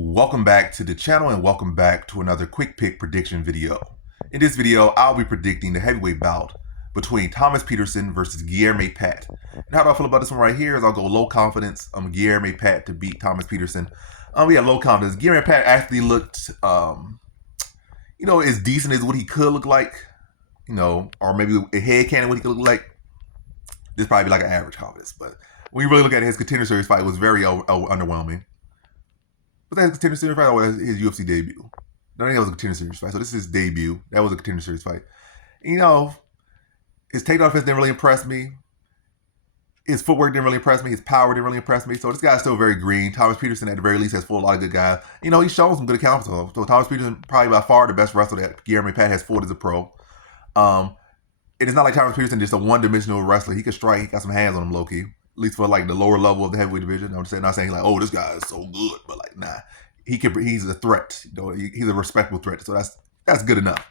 Welcome back to the channel and welcome back to another quick pick prediction video. In this video, I'll be predicting the heavyweight bout between Thomas Peterson versus Guilherme Pat. And how do I feel about this one right here is I'll go low confidence. Guilherme Pat to beat Thomas Peterson. We have low confidence. Guilherme Pat actually looked, as decent as what he could look like, or maybe a head cannon what he could look like. This probably be like an average confidence, but when you really look at his Contender Series fight, it was very underwhelming. But that was a Contender Series fight or his UFC debut? No, I think it was a Contender Series fight. So this is his debut. That was a Contender Series fight. His takedown offense didn't really impress me. His footwork didn't really impress me. His power didn't really impress me. So this guy's still very green. Thomas Peterson, at the very least, has fought a lot of good guys. He's shown some good accounts. So Thomas Peterson, probably by far the best wrestler that Guilherme Pat has fought as a pro. It is not like Thomas Peterson just a one-dimensional wrestler. He can strike. He got some hands on him, low-key. At least for like the lower level of the heavyweight division. I'm not saying like, oh, this guy is so good, but like, nah, he's a threat. He's a respectable threat. So that's good enough.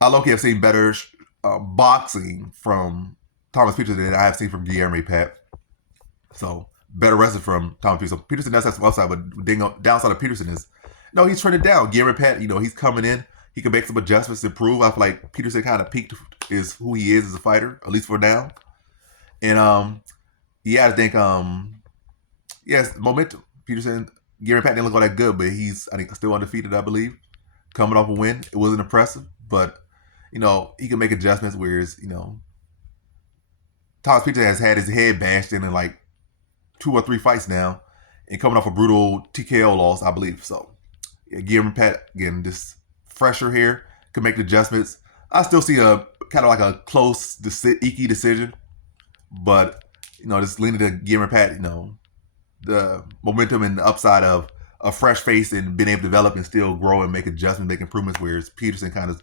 I low-key have seen better boxing from Thomas Peterson than I have seen from Guilherme Pat. So better wrestling from Thomas Peterson. So Peterson does have some upside, but the downside of Peterson is he's trending down. Guilherme Pat, he's coming in. He can make some adjustments to improve. I feel like Peterson kind of peaked is who he is as a fighter, at least for now. And I think yes, momentum. Peterson, Guilherme Pat didn't look all that good, but he's still undefeated, I believe. Coming off a win. It wasn't impressive, but he can make adjustments, whereas, Thomas Peterson has had his head bashed in like 2 or 3 fights now, and coming off a brutal TKO loss, I believe. So yeah, Guilherme Pat, again, just fresher here, can make the adjustments. I still see a kind of like a close, icky decision. But, just leaning to Guilherme Pat, the momentum and the upside of a fresh face and being able to develop and still grow and make adjustments, make improvements, whereas Peterson kind of,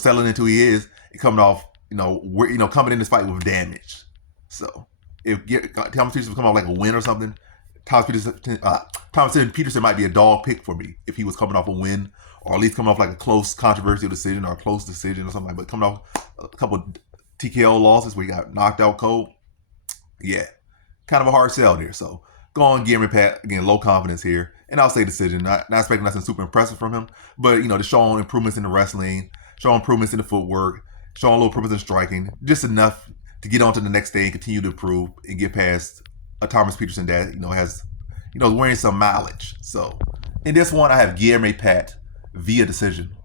settling into who he is and coming off, coming in this fight with damage. So if Thomas Peterson come off like a win or something, Thomas Peterson might be a dog pick for me if he was coming off a win, or at least coming off like a close controversial decision or a close decision or something like that. But coming off a couple of TKO losses where he got knocked out cold. Yeah, kind of a hard sell there. So go on Guilherme Pat, again, low confidence here. And I'll say decision. Not expecting nothing super impressive from him, but, to show improvements in the wrestling, show improvements in the footwork, show a little improvements in striking, just enough to get on to the next day and continue to improve and get past a Thomas Peterson that, has, wearing some mileage. So in this one, I have Guilherme Pat via decision.